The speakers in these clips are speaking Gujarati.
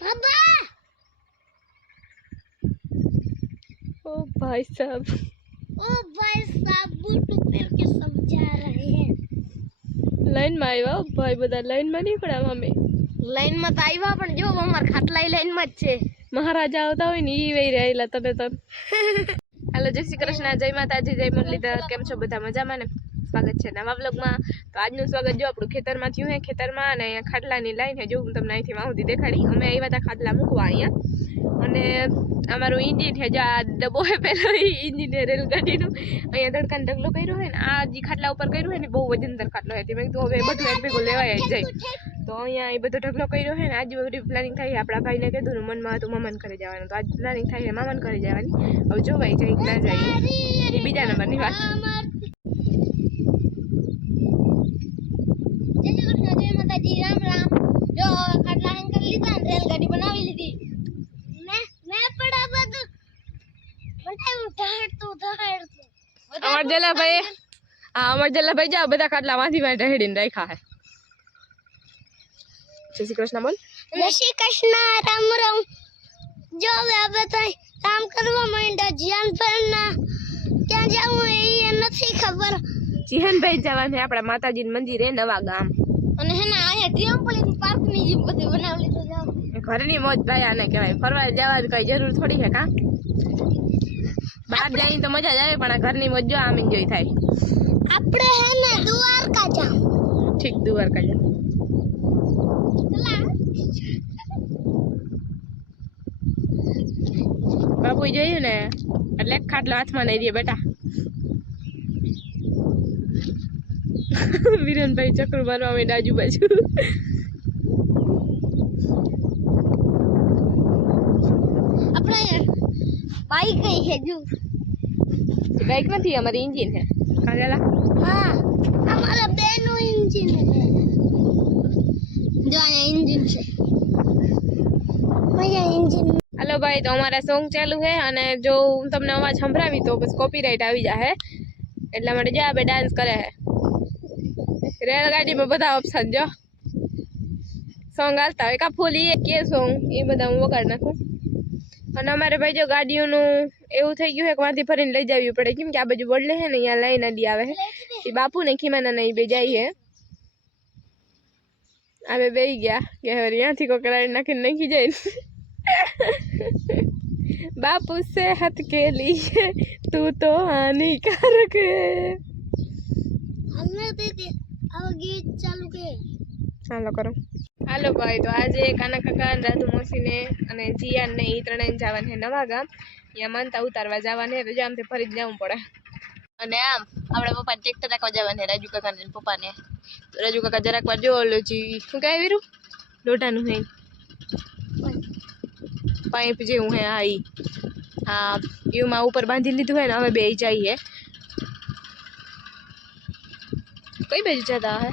पापा ओ भाई साहब ओ भाई साहब बूट ऊपर के समझा रहे हैं લાઈનમાં આવ્યા હો ભાઈ બધા લાઈનમાં નહીં પણ આમ અમે લાઈનમાં તો આવ્યા પણ જો અમાર ખાટલા લાઈનમાં જ છે મહારાજા આવતા હોય ને ઈ વહી રહેલા તને તન હાલો જય શ્રી કૃષ્ણ જય માતાજી જય મુરલીધર કેમ છો બધા મજામાં ને સ્વાગત છે નવા બ્લોગમાં તો આજનું સ્વાગત જો આપણું ખેતરમાં થયું હે. ખેતરમાં અને અહીંયા ખાટલાની લાઈન હે. જો હું તમને અહીંથી માહિતી દેખાડી. અમે આવ્યા હતા ખાટલા મૂકવા અહીંયા. અને અમારું ઇન્જિન છે જે આ ડબ્બો હે પહેલો ઇન્જિન હે રેલગાડીનું. અહીંયા ધડકાને ઢગલો કર્યો હોય ને, આ જે ખાટલા ઉપર કર્યું હોય ને, બહુ વજનદાર ખાટલો હોય મેં કીધું, હવે બધું એક ભેગું લેવાય જાય. તો અહીંયા એ બધો ઢગલો કર્યો છે ને, આજે બધી પ્લાનિંગ થાય આપણા ભાઈને કીધું ને મનમાં હતું, મામાને ઘરે જવાનું તો આજ પ્લાનિંગ થાય મામાને ઘરે જવાની. હવે જોવાય જાય ના જાય. એ બીજા નંબરની વાત જય શ્રી કૃષ્ણ જય માતાજી રામ રામ જો ખાટલા હેંગ કરી લીધા ને રેલગાડી બનાવી લીધી મેં મેં પડા બધું મને હું ઢાળતું ઢાળતું અમાર જલાભાઈ હા અમાર જલાભાઈ જાઓ બધા ખાટલા માંથી માટે હેડીને રાખ્યા હે. જય શ્રી કૃષ્ણ બોલ. જય શ્રી કૃષ્ણ રામ રામ. જો હવે બધા કામ કરવા માંડ્યા જ્યાન પરના ક્યાં જાવું એ નથી ખબર. જીહનભાઈ જવાનું છે આપણા માતાજી મંદિર એ નવા ગામ. અને હે ને અહીંયા ટ્રેમ્પોલિન પાર્કની જેમ બધું બનાવી લીધું જાવ ઘરની મોજ ભાઈ આને કહેવાય. ફરવા જવાની કઈ જરૂર થોડી છે કા? બહાર જઈને તો મજા જ આવે પણ આ ઘરની મોજ જો આમ એન્જોય થાય. આપણે હે ને દ્વારકા જાવ ઠીક દ્વારકા જા બાપુ જોયું ને એટલે ખાટલો હાથમાં નહીં દે બેટા. વિરનભાઈ ચક્ર મારવા માંડે આજુબાજુ. આપણે બાઈક કઈ છે જો બાઈક નથી અમારી ઇન્જિન છે. કાજલા હા અમારા બેનું ઇન્જિન છે. જો આ ઇન્જિન છે. મજા ઇન્જિન હાલો ભાઈ તો અમારા સોંગ ચાલુ છે અને જો હું તમને અવાજ સંભળાવી તો પછી કોપીરાઇટ આવી જાય એટલા માટે જો આપણે ડાન્સ કરે છે રેલગાડીમાં બધા ઓપ્શન જો. સોંગ હાલતા હોય. કા ફૂલ એ કે સોંગ એ બધા હું વગાડી નાખું. અને અમારે ભાઈ જો ગાડીઓનું એવું થઈ ગયું છે વાંથી ફરીને લઈ જવી પડે. કેમ કે આ બાજુ વડલે છે ને અહીંયા લઈ નદી આવે છે એ બાપુ ને ખીમાના નહીં બે જાય છે અમે બે ગયા કે હવે ત્યાંથી કોકરાડી નાખીને નાખી જાય. બાપુ સે હથકેલી તું તો હાનિકારક ચાલો કરો. હાલો ભાઈ તો આજે કાના કાકા રાધુ મોસીને અને જીયાને એ ત્રણેય જવાના નવા ગામ. ત્યાં માનતા ઉતારવા જવાને તો આમથી ફરી જ જવું પડે. અને આમ આપણા પપ્પા ટ્રેક્ટર રાખવા જવાને રાજુ કાકા ને પપ્પાને. તો રાજુ કાકા જરાક વાર જો ઓલો જી. શું કહે વીરું? લોઢાનું હે. પાઇપ જેવું હે હા ઈ. હા એમાં ઉપર બાંધી લીધું હોય ને હવે બે જઈએ કઈ બાજુ જતા હે?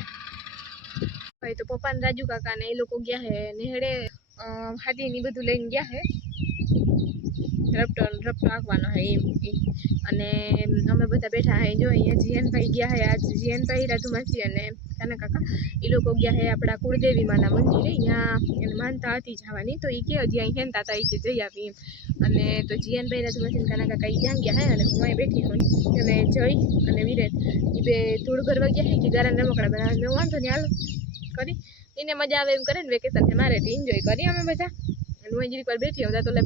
ભાઈ તો પપ્પા ને રાજુ કાકા ને એ લોકો ગયા હે નેહડે હાથી ની બધું લઈને ગયા હે. રપટો રપટો આંકવાનો હોય એમ. અને અમે બધા બેઠા હે જો અહીંયા જીએનભાઈ ગયા હે આજ. જીએનભાઈ રાધુમાસી અને કાના કાકા, એ લોકો ગયા હે આપણા કુળદેવી માના મંદિરે. અહીંયા એને માનતા હતી જવાની. તો એ કે હજી અહીં હતા એ જઈ આવી એમ. અને તો જીએનભાઈ રાધુમાસી કાના કાકા એ ત્યાં ગયા હે અને હું અહીં બેઠી હોય અને જય અને વિરેન એ બે ધૂળ ભરવા ગયા હે કે ગારા રમકડા બનાવવા મેં વાંધો નહીં, હાલો, કરી. એને મજા આવે એમ કરે ને વેકેશન છે મારે એન્જોય કરી અમે બધા. અને હું જરીક વાર બેઠી હતા તો લે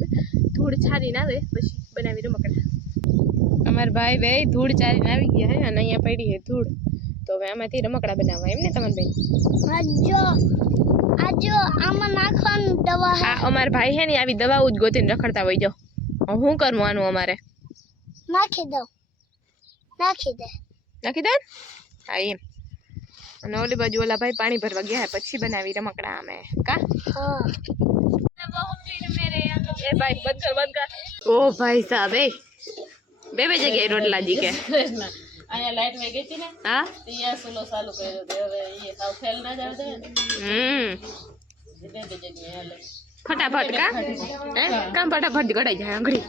ધૂળ છારીને આવે પછી બનાવી રમકડા. અમારા ભાઈ બે ધૂળ ચારીને આવી ગયા હે અને અહીંયા પડી છે ધૂળ. તો હવે આમાંથી રમકડા બનાવવા એમ ને તમારે બેન? આજો આમાં નાખવાનું દવા હા. અમારા ભાઈ હે ને આવી દવાઓ જ ગોતીને રખડતા હોય જો. શું કરવાનું અમારે? નાખી દો નાખી દે. નાખી દે? હા એમ. અને ઓલી બાજુ ઓલા ભાઈ પાણી ભરવા ગયા હે પછી બનાવી રમકડા અમે. કા? હા એ ભાઈ બંધ કર બંધ કર. ઓ ભાઈ સાહેબ એ. બે બે જગ્યાએ રોટલા જી કે? અહીંયા લાઈટ વહી ગઈ હતી ને હા? ત્યાં સુલો ચાલુ કર્યો તે હવે એ સાવ ફેલ ના જાવ દે ને. હમ. એ બે બે જગ્યાએ હાલે. ફટાફટ કા? હે? કામ ફટાફટ ગળાઈ જાય આંગળી.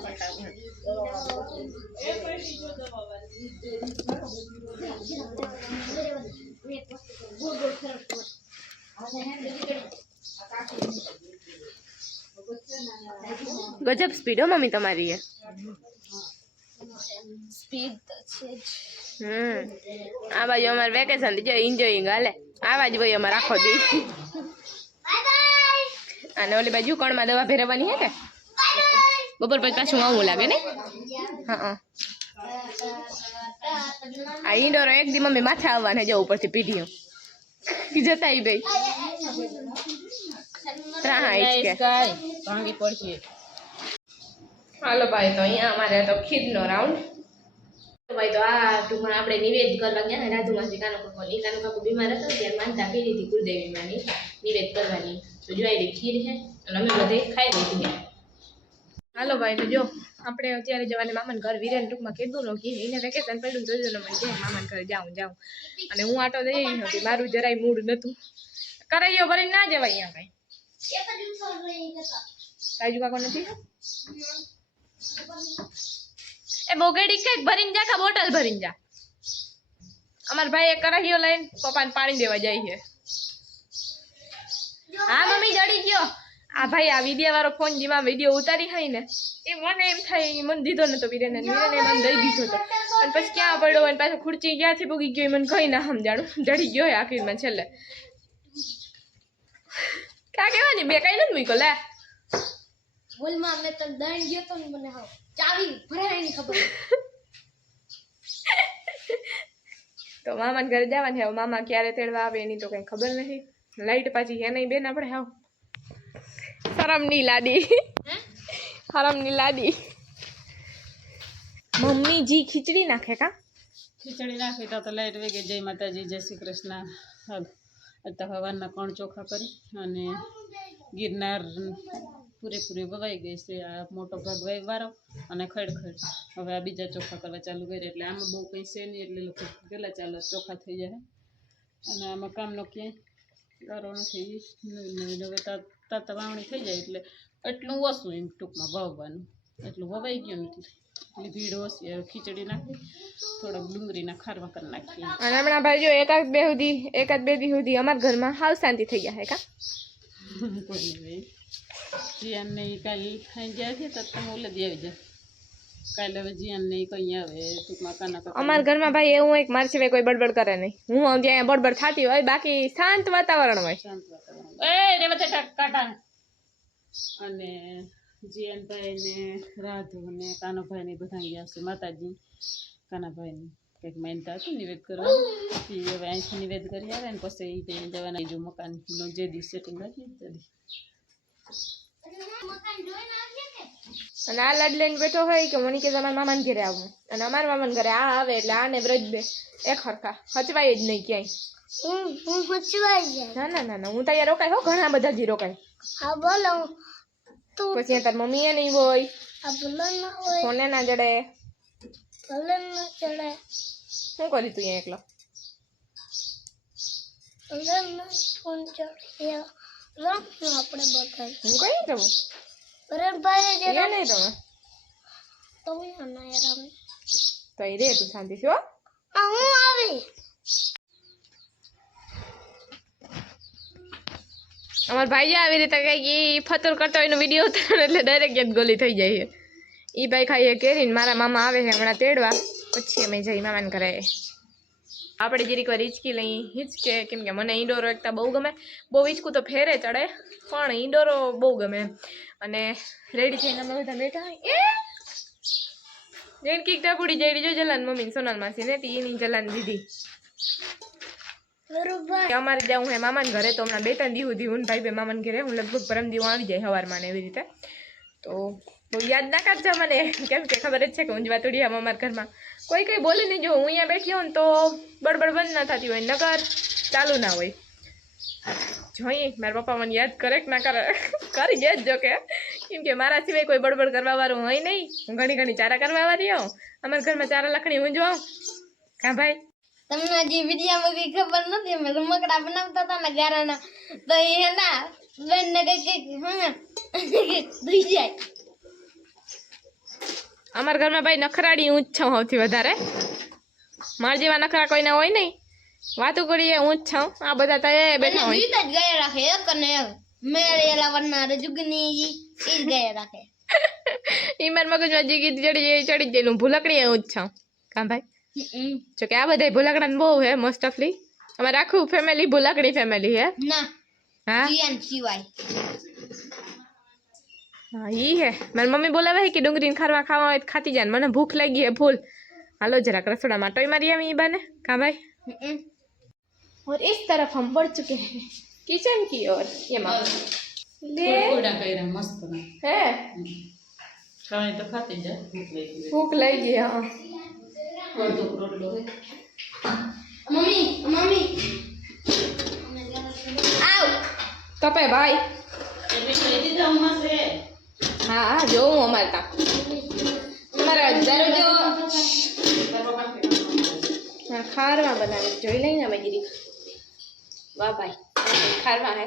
ગજબ સ્પીડ હો મમ્મી તમારી એ. સ્પીડ તો છે જ. હમ. આ બાજુ અમારે વેકેશન જો એન્જોયિંગ હાલે. આવા જ ભાઈ અમારે આખો દી અને ઓલી બાજુ કણમાં દવા ભેરવવાની હે કે? બપોર પછી પાછું આવું લાગે ને? હા. આ ઈંડોરો એક દી મમ્મી માથે આવવાને જો ઉપરથી પીઢીઓ. જતા ઈ ભાઈ ત્રાહા કે. ભાંગી પડશે. હાલો ભાઈ તો અહીંયા અમારે તો ખીદનો રાઉન્ડ ભાઈ તો આ ટૂંકમાં આપણે નિવેદ કરવા ગયા રાજુમાંથી કાનો કાકો કાનો કાકો બીમાર હતો ત્યારે માનતા કરી હતી કુલદેવી માની નિવેદ કરવાની. તો જોઈ ખીર છે અને અમે બધે ખાઈ લીધી હાલો ભાઈ તો જો. આપણે અત્યારે જવાને મામાન ઘર વિરેન ટૂંકમાં કીધું નો કે એને વેકેશન પડ્યું જોજો મને કે મામાન ઘરે જાઉં જાઉં. અને હું આટો જઈ હતી, મારું જરાય મૂડ નતું. કરાઈયો ભરીને ના જવાય અહીંયા કઈ. કાજુ કાકો નથી? એ બોગેડી કંઈક ભરીને જા કા બોટલ ભરીને જા. અમાર ભાઈ એ કરાઈયો લઈને પપ્પાને પાણી દેવા જાય છે. હા, મમ્મી, જડી ગયો. આ ભાઈ આ વિડિયા વાળો ફોન જેમાં વીડિયો ઉતારી હોય ને એ મને એમ થાય મને દીધો નતો વિરેને વિરેને મને દઈ દીધો તો. અને પછી ક્યાં પડ્યો અને પાછો ખુરચી ક્યાંથી પૂગી ગયો મને કઈ ના સમજાડું જડી ગયો હોય આખીરમાં છેલ્લે. ક્યાં કહેવાની બે કઈ નથી મૂક્યો લે. બોલમાં મેં તને દંડ ગયો તો મને હાવ ચાવી ભરાયની ખબર. તો મામાને ઘરે જવાની હવે મામા ક્યારે તેડવા આવે એની તો કઈ ખબર નથી. લાઈટ પાછી હે નહીં બેન આપણે હાવ. શરમની લાડી શરમની લાડી મમ્મી જી ખીચડી નાખે કા ખીચડી નાખી તો લાઈટ વેગે જય માતાજી, જય શ્રી કૃષ્ણ. અત્યારે હવારના કણ ચોખા કરી અને ગિરનાર પૂરેપૂરી વવાઈ ગઈ છે. આ મોટો ભાગ વહેવારો વારો અને ખડખડ. હવે આ બીજા ચોખા કરવા ચાલુ કરી એટલે આમાં બહુ કંઈ છે નહીં. એટલે લોકો પહેલાં ચાલો, ચોખા થઈ જાય. અને આમાં કામનો ક્યાંય કરો નથી. નવીન નવીન હવે તા તાતા વાવણી થઈ જાય એટલે એટલું ઓછું એમ ટૂંકમાં વાવવાનું. એટલું વવાઈ ગયું નથી એટલે ભીડ ઓછી ખીચડી નાખી થોડાક ડુંગળીના ખારવા કરી નાખીએ. અને હમણાં ભાઈ જો એકાદ બે સુધી એકાદ બે દી સુધી અમારા ઘરમાં હાવ શાંતિ થઈ ગયા હે કા? કોઈ નહીં જીયાનને ઈ કાલે ખાઈ ગયા છે તો તમે ઓલે દી આવી જાય અમારા ઘરમાં ભાઈ એવું હોય કે મારા સિવાય કોઈ બડબડ કરે નહીં. હું ત્યાં બડબડ થતી હોય બાકી શાંત વાતાવરણ હોય. અને જીયાનભાઈ ને. રાધુ ને કાનાભાઈ ને બધા ગયા છે માતાજી. કાનાભાઈ ને કંઈક માનતા હતું નિવેદ કરવા. એ હવે અહીંથી નિવેદ કરી આવે ને પછી જવાના. જો મકાનનું જે દિવસે સેટિંગ નથી તે અને આ લાડ લઈને બેઠો હોય કે મને કે તમારા મામાને ઘરે આવું. અને અમારા મામાને ઘરે આ આવે એટલે આને વ્રજ બે. એક હરખા. હચવાય જ નહીં ક્યાંય. ના ના ના ના. હું તૈયાર રોકાય હો. ઘણા બધા જી રોકાય. હા બોલો. તું પછી તાર મમ્મી એ નહીં હોય. ફોને ના જડે શું કરી તું અહીંયા એકલો? ફોન ચડે. રમ્યું આપણે બધા. હું કઈ રમું બરાબર જે એ નહીં રમે તો હું ના યાર રમે. તો એ રે તું શાંતિ છો હા હું આવી. અમાર ભાઈ આવી રીતે કંઈક એ ફતર કરતો હોય એનો વીડિયો ઉતારો એટલે ડાયરેક્ટ જ ગોલી થઈ જાય છે. ઈ ભાઈ ખાઈએ કેરીને મારા મામા આવે છે હમણાં તેડવા. પછી અમે જઈ મામાને ઘરે. આપણે જરીક વાર હિંચકી લઈ હિંચકે કેમ કે મને ઈંડોરો એકતા બહુ ગમે. બહુ હિંચકું તો ફેરે ચડે પણ ઈંડોરો બહુ ગમે. અને રેડી થઈને અમે બધા બેઠા. એ! જઈને કીક ટાપુડી જઈ જો જલાન મમ્મી સોનાલ માસી ને એની જલાન દીધી. અમારે જાઉં હે મામાને ઘરે તો હમણાં બે ત્રણ દી સુધી હું ભાઈ બે મામાને ઘરે. હું લગભગ પરમ દી આવી જાય સવારમાં ને એવી રીતે. તો બહુ યાદ ના કરજો મને. કેમ કે ખબર જ છે કે ઊંઝવા તોડી અમારા ઘરમાં. કોઈ કંઈ બોલે નહીં. જો હું અહીંયા બેઠી હોઉં તો બડબડ બંધ ના થતી હોય. નગર ચાલુ ના હોય. જોઈએ, મારા પપ્પા મને યાદ કરે કે ના કરે. કરી દે જ જો કે. કેમ કે મારા સિવાય કોઈ બડબડ કરવા વાળું હોય નહીં. હું ઘણી ઘણી ચારા કરવા વાળી હોઉં. અમારા ઘરમાં ચારા લખણી હું જોઉં હા ભાઈ. તમને હજી વિડીયામાં કઈ ખબર નથી? અમે રમકડા બનાવતા હતા ને ગારાના. તો એ ના બેન ને, કઈ કઈ હા થઈ જાય. અમારા ઘરમાં ભાઈ નખરાડી હું જ છું સૌથી વધારે. મારા જેવા નખરા કોઈના હોય નહીં. વાતું કરીએ હું જ છું આ બધા તૈયાર બેઠા હોય. જ ગયા રાખે એક અને મેળે એલા વરના રજુગની ઈ. જ ગયા રાખે. ઈ મગજમાં જે ગીત ચડી ચડી હું ભૂલકડી એવું જ છું કાં ભાઈ? જો કે આ બધા ભૂલકડા બહુ હે મોસ્ટ ઓફલી અમારે આખું ફેમિલી ભૂલકડી ફેમિલી હે. ના. હા? સિવાય. હા ઈ હે મારી મમ્મી બોલાવે છે કે ડુંગળીને ખારવા ખાવા હોય તો ખાતી જાય ને મને ભૂખ લાગી હે ફૂલ હાલો જરાક રસોડામાં ટોય મારી આવી ઈ બાને કાં ભાઈ और इस तरफ हम बढ़ चुके हैं किचन की ओर ये मामा ले કોડા કર્યા મસ્ત ના है ખાય તો ખાતી જા ભૂખ લાગી ગઈ. भूख लगी हाँ અડધો રોટલો હે મમ્મી મમ્મી આવ કપે ભાઈ એટલે કહી દીધા હમણાં છે હા હા જોઉં અમારે ત્યાં તમારા હજારો જો. તારા પપ્પા કે કામ કરે. હા ખારમાં બનાવી. જોઈ લઈને અમે ગીરી. વાહ ભાઈ ખારવા હે.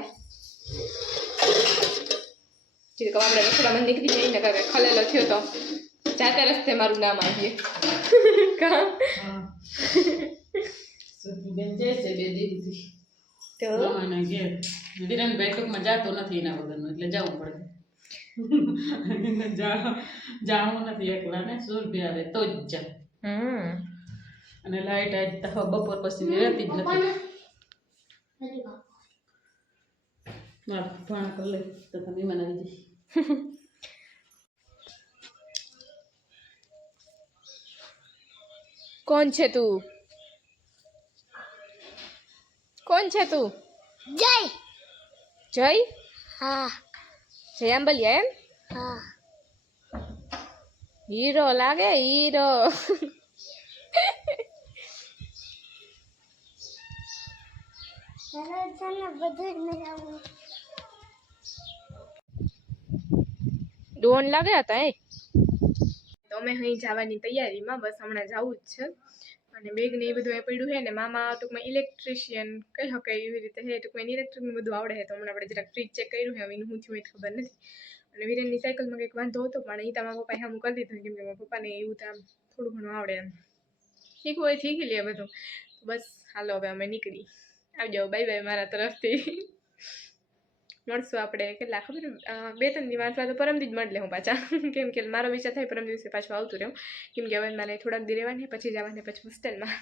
જીરી કહો આપણે રસોડામાં નીકળી જઈએ ને કાંઈ ખલેલો થયો તો જાતે રસ્તે મારું નામ આવીએ. કા? દીદી તો? મામાના ટૂંકમાં જાતો નથી એના વગરનું એટલે જવું પડે. એને જા- જાવું નથી એકલા ને સુરભી આવે તો જ જા. હમ. અને લાઈટ આજ તો બપોર પછી રહેતી જ નથી. મારા ભાણ કરી લે તો તમે મને આવી કોણ છે તું? કોણ છે તું? જય. જય? હા. જય આંબલિયા એમ? હા. હીરો લાગે હીરો. ડોન લાગ્યા હતા એ તો અમે અહીં જવાની તૈયારીમાં બસ હમણાં જવું જ છે. અને બેગ ને એ બધું અહીં પડ્યું છે ને મામા ટૂંકમાં ઇલેક્ટ્રિશિયન કહી શકાય એવી રીતે છે. ટૂંકમાં ઇલેક્ટ્રિકનું બધું આવડે છે. તો હમણાં આપણે જરાક ફ્રીજ ચેક કર્યું છે. હવે એનું શું થયું એ ખબર નથી. અને વિરેનની સાયકલમાં કંઈક વાંધો હતો, પણ એ તમારા પપ્પાએ હમ કરી દીધું. કેમ કે મારા પપ્પાને એવું તો આમ થોડું ઘણું આવડે એમ. શીખવું હોય, શીખી લે બધું. બસ, હાલો, હવે અમે નીકળી. આવજો. બાય બાય મારા તરફથી. મળશું આપણે કેટલા ખબર? અ, બે ત્રણ દિવસ અથવા તો પરમદી જ મળે હું પાછા. કેમ કે મારો વિચાર થાય પરમ દિવસે પાછું આવતું રહેવું કેમ કે હવે મારે થોડાક દી રહેવાની પછી જવાની પછી હોસ્ટેલમાં.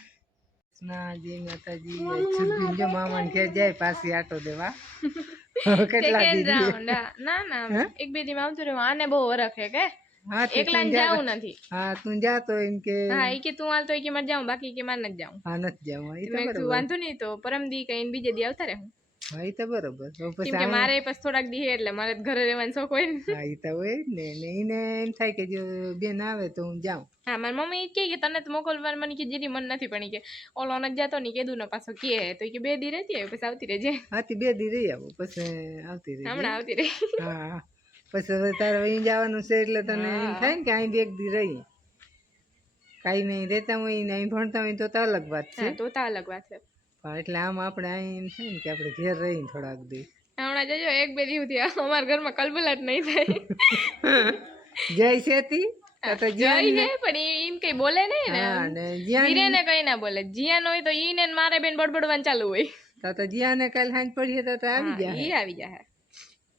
ના જય માતાજી સુરભી જો મામાને ઘેર જાય પાછી આટો દેવા. હવે કેટલા સેકન્ડ દી રાઉન્ડ ના ના એક બે દીમાં આવતું રહેવું આને બહુ વરખ હે કે? હા તે એકલા તું જા જાવું નથી. હા તું જા તો એમ કે. હા એ કે તું હાલ તો એ કે મારે જાઉં બાકી કે મારે નથી જાઉં. હા નથી જવું એ તો મેં કીધું બરોબર. વાંધો નહીં તો પરમ દી કઈ બીજે દી આવતા રહે હું. હા તો બરોબર. કેમ કે મારે પછી થોડાક દી એટલે મારે ઘરે રહેવાનો શોખ હોય ને. હા એ તો હોય ને. ને એને એમ થાય કે જો બેન આવે તો હું જાઉં. હા મારી મમ્મી એ કહે કે તને તો મોકલવાનું મને કે જેની મન નથી પણ કે ઓલો નથી જતો ને કીધું ને પાછો કે. તો કે બે દી રહેતી આવે પછી આવતી રહેજે. હાથી બે દી રહી આવું પછી આવતી રહી હમણાં આવતી રહી. હા. પછી હવે તારે અહીં જવાનું છે એટલે તને એમ થાય ને કે અહીં બે દી રહી. કાંઈ નહીં રહેતા હોય ને અહીં ભણતા હોય તો તો અલગ વાત છે. તો તો અલગ વાત છે. એટલે આમ આપણે અહીં એમ થાય ને કે આપણે ઘેર રહીને થોડાક દી. હમણાં જજો એક બે દી સુધી અમારા ઘરમાં કલબલાટ નહીં થાય. જય શેતી? તો તો જઈ જ્યાં છે પણ ઈ એમ કઈ બોલે નહીં ને હા ને જ્યાં વીરેને કઈ ના બોલે. જીયાન હોય તો ઈ ને મારે બેન બડબડવાનું ચાલુ હોય. તો તો જ્યાં ને કાલ સાંજ પડીએ તો તો આવી હા, જાય ઈ આવી જાય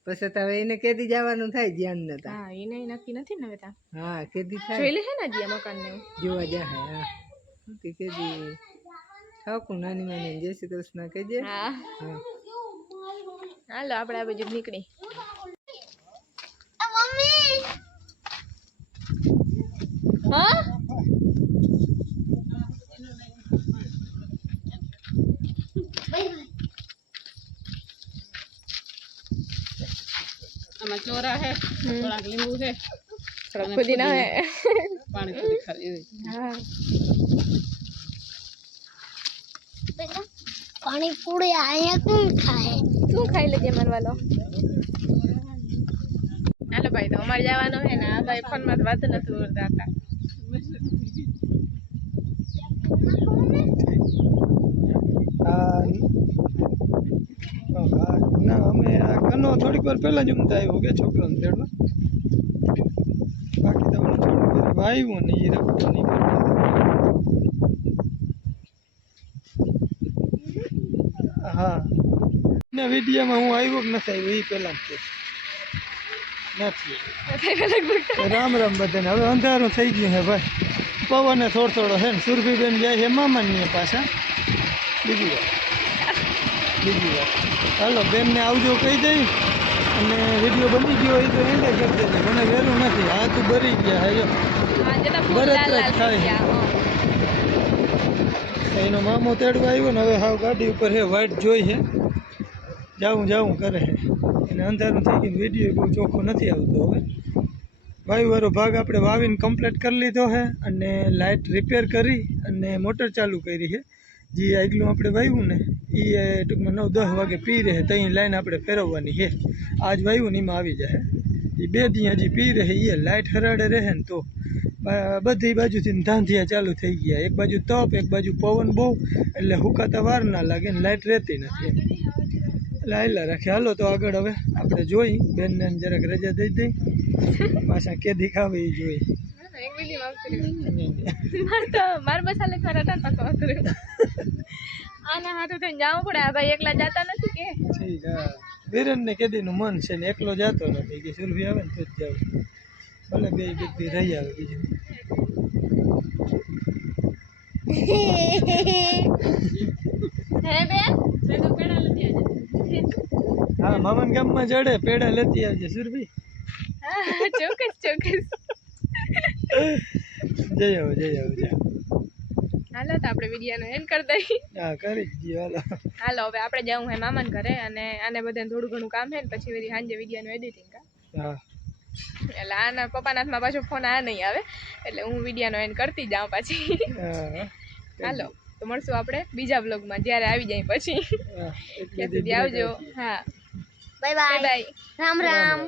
પછી તો હવે એને કેદી જવાનું થાય જ્યાં ને તા હા ઈ નહીં નક્કી નથી ને હવે ત્યાં. હા કેદી થાય. જોઈ લે છે ને જીયા મકાન ને એવું. જોવા જાય હા. કે કેદી ઠાકુર નાની માની જય શ્રી કૃષ્ણ કહેજે. હા. હા. હાલો આપણે આ બાજુ નીકળી. મમ્મી. હા? આમાં ચોરા હે થોડાક લીંબુ છે. થોડા પુદીના હે. પાણી થોડી ખાલી હોય. હા. પાણી પૂરી અહીંયા કોણ ખાય? શું ખાઈ લેજે વાલો? હાલો ભાઈ તો અમારે જવાનો હે ને આ ભાઈ ફોનમાં તો વાત નથી કરતા હતા. ના અમે આ કનો થોડીક વાર પહેલાં જ ઉમતા આવ્યો કે છોકરાને તેડવા. બાકી તો મને થોડુંક વાર આવ્યો ને એ નહીં હા. ના વિડીયોમાં હું આવ્યો કે નથી આવ્યો એ પહેલાં જ નથી રામ રામ બધાને. હવે અંધારું થઈ ગયું છે ભાઈ. પવન થોડો થોડો છે ને. સુરભીબેન જાય છે મામાની પાછા. બીજી વાર. બીજી વાર. હાલો બેનને આવજો કહી દઈ. અને વીડિયો બની ગયો હોય તો એને કરી દેજે મને વહેલું નથી. હાથ ભરી ગયા હે બરત થાય. એનો મામો તેડવા આવ્યો ને હવે હાવ ગાડી ઉપર હે વાઇટ જોઈ છે જાવું જાવું કરે છે અને અંધારું થઈ ગયું વીડિયો બહુ ચોખ્ખો નથી આવતો હવે. વાયુવાળો ભાગ આપણે વાવીને કમ્પ્લીટ કરી લીધો છે અને લાઇટ રિપેર કરી અને મોટર ચાલુ કરી છે જે આગલું આપણે વાવ્યું ને, એ ટૂંકમાં નવ, દસ વાગે પી રહે ત્યાં લાઈન આપણે ફેરવવાની છે આજ વાવ્યું ને એમાં આવી જાય એ બે દી હજી પી રહે, એ લાઇટ હરાડે રહે ને તો. બધી બાજુથી ધાંધિયા ચાલુ થઈ ગયા. એક બાજુ તપ એક બાજુ પવન બહુ એટલે હુકાતા વાર ના લાગે ને લાઇટ રહેતી નથી. એટલે આયલા રાખે. હાલો તો આગળ હવે આપણે જોઈ. બેનને જરાક રજા દઈ દઈ. પાછા કેદી ખાવે એ જોઈ. હતા ને કેદી નું મન છે ને એકલો જતો નથી. કે સુરભી આવે ને તો જ જાવ ભલે બે વ્યક્તિ રહી આવે બીજું. હે મામાન ગામમાં જડે પેડા લેતી આવજે સુરભી. ચોક્કસ ચોક્કસ. જય આવો જય આવો જય હાલો તો આપણે વિડીયોનો એન્ડ કરી દઈએ. હા કરી દીધી હાલો. હાલો હવે આપણે જવું હે મામાન ઘરે અને આને બધાને થોડું ઘણું કામ છે ને પછી સાંજે વિડીયોનું એડિટિંગ કા હા. એટલે આના પપ્પાના હાથમાં પાછો ફોન આ નહીં આવે. એટલે હું વિડીયાનો એન્ડ કરતી જાઉં પાછી. હાલો તો મળશું આપણે બીજા બ્લોગમાં જ્યારે આવી જાય પછી. ત્યાં સુધી આવજો. હા. Bye bye Ram Ram.